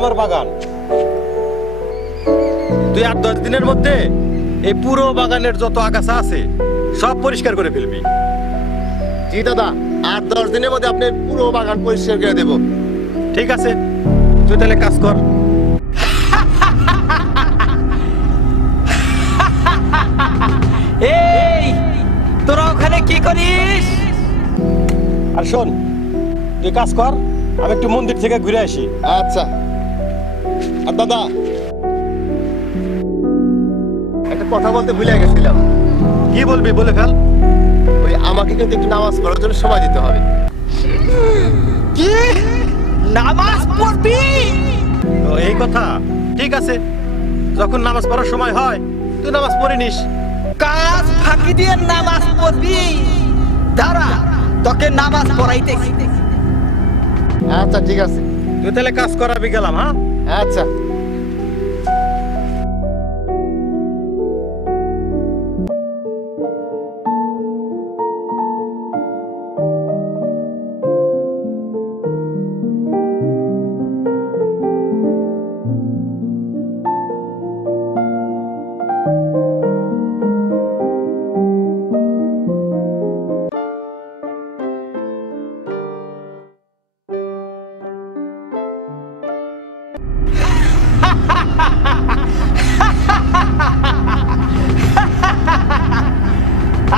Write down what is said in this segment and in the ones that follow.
আমার বাগান। তুই 8-10 দিনের মধ্যে এই পুরো বাগানের যত আগাছা আছে সব পরিষ্কার করে ফেলবি। জি দাদা, 8-10 দিনের মধ্যে আপনি পুরো বাগান পরিষ্কার করে দেব। ঠিক আছে, তুই তাহলে কাজ কর। এই তোরা ওখানে কি করিস? আর শোন, তুই কাজ কর, আমি একটু মন্দির থেকে ঘুরে আসি। আচ্ছা। আর দাদা, একটা কথা বলতে ভুলে গেছিলাম। কি বলবি বলে ফেল। ওই আমাকে কিন্তু একটু নামাজ পড়ার জন্য সময় দিতে হবে। কি নামাজ পড়বি? তো এই কথা, ঠিক আছে, যখন নামাজ পড়ার সময় হয় তুই নামাজ পড়ে নিস। কাজ ফাঁকি দিয়ে নামাজ পড়বি? দাঁড়া, তোকে নামাজ পড়াইতেছি। আচ্ছা ঠিক আছে। তুই তাহলে কাজ করাবি, গেলাম। হ্যাঁ আচ্ছা।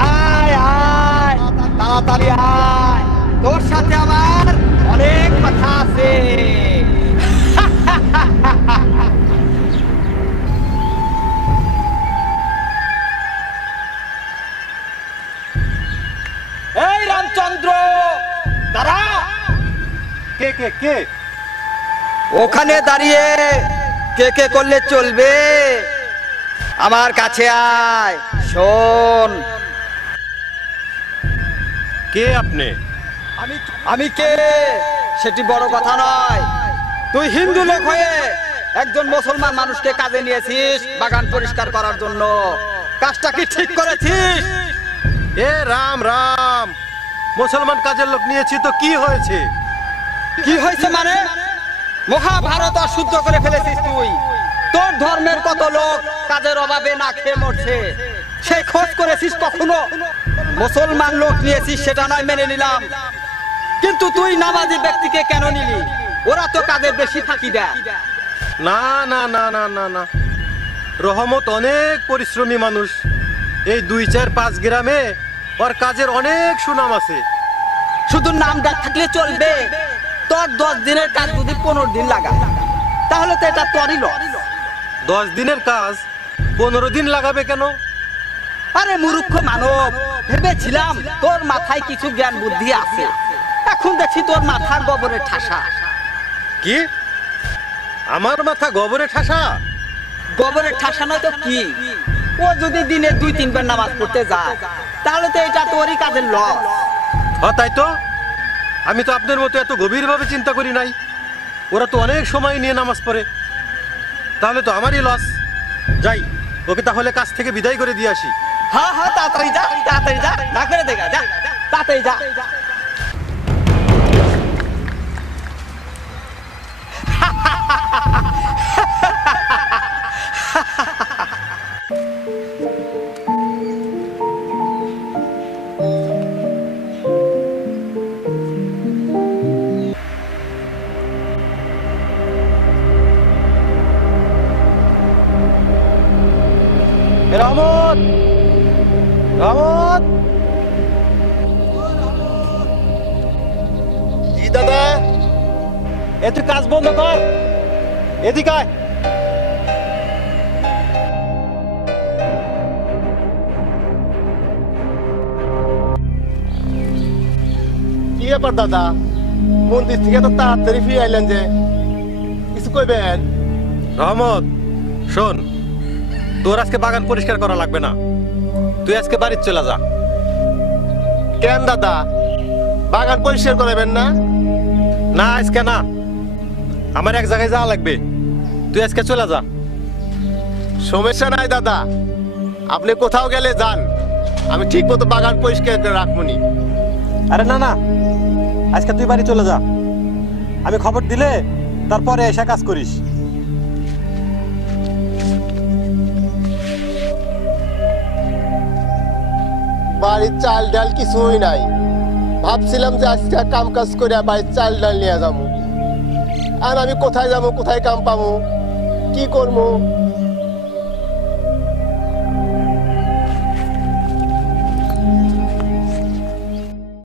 আয় আয়, তাড়াতাড়ি আয়, তোর সাথে আমার অনেক কথা আছে। এই রামচন্দ্র, দাঁড়া। কে কে কে? ওখানে দাঁড়িয়ে কে কে করলে চলবে? আমার কাছে আয়, শোন। কে আপনি? আমি কে সেটি বড় কথা নয়। তুই হিন্দু লোক হয়ে একজন মুসলমান মানুষকে কাজে নিয়েছিস বাগান পরিষ্কার করার জন্য। কাজটা কি ঠিক করেছিস? এ রাম রাম, মুসলমান কাজের লোক নিয়েছি তো কি হয়েছে? কি হয়েছে মানে? মহাভারত অশুদ্ধ করে ফেলেছিস তুই। তোর ধর্মের কত লোক কাজের অভাবে না খেয়ে মরছে, সেই খোঁজ করেছিস কখনো? মুসলমান লোক নিয়েছিস সেটা নয়, মেনে নিলাম, কিন্তু তুই নামাজি ব্যক্তিকে কেন নিলি? ওরা তো কাজে বেশি ফাঁকি দেয়। না না না না না না, রহমত অনেক পরিশ্রমী মানুষ। এই 2-4-5 গ্রামে ওর কাজের অনেক সুনাম আছে। শুধু নাম ডাক থাকলে চলবে? তোর 10 দিনের কাজ যদি 15 দিন লাগা, তাহলে তো এটা তোরই লস। 10 দিনের কাজ 15 দিন লাগাবে কেন? আরে মূর্খ মানব, ভেবেছিলাম তোর মাথায় কিছু জ্ঞান বুদ্ধি আছে, এখন দেখছি তোর মাথার গোবরে ঠাসা। কি? আমার মাথা গোবরে ঠাসা? গোবরে ঠাসা নয় তো কি? ও যদি দিনে 2-3 বার নামাজ পড়তে যায়, তাহলে তো এটা তোরই কাজের লস। তাই তো, আমি তো আপনার মতো এত গভীরভাবে চিন্তা করি নাই। ওরা তো অনেক সময় নিয়ে নামাজ পড়ে, তাহলে তো আমারই লস। যাই, ওকে তাহলে কাজ থেকে বিদায় করে দিয়ে আসি। হ্যাঁ হ্যাঁ, তাড়াতাড়ি যা, তাড়াতাড়ি যা, না করে দেখা যা, তাড়াতাড়ি যা। রহমত, রহমত। জি দাদা। এ তুই কাজ বন্ধ কর, এদিকে আয়। কি ব্যাপার দাদা, মন্দির থেকে তো তাড়াতাড়ি ফিরে আইলেন যে, কিছু কইবেন? রহমত শোন, তোর আজকে বাগান পরিষ্কার করা লাগবে না, তুই আজকে বাড়িতে চলে যা। কেন দাদা, বাগান পরিষ্কার করবেন না? না আজকে না, আমার এক জায়গায় যাওয়া লাগবে, তুই আজকে চলে যা। সমস্যা নাই দাদা, আপনি কোথাও গেলে যান, আমি ঠিক মতো বাগান পরিষ্কার করে রাখবনি। আরে না না, আজকে তুই বাড়ি চলে যা, আমি খবর দিলে তারপরে এসে কাজ করিস। বাড়ির চাল ডাল কিছুই নাই। ভাবছিলাম যে আজকে কাম কাজ করে বাড়ির চাল ডাল নিয়ে যাবো, আর আমি কোথায় যাবো, কোথায় কাম পাবো, কি করবো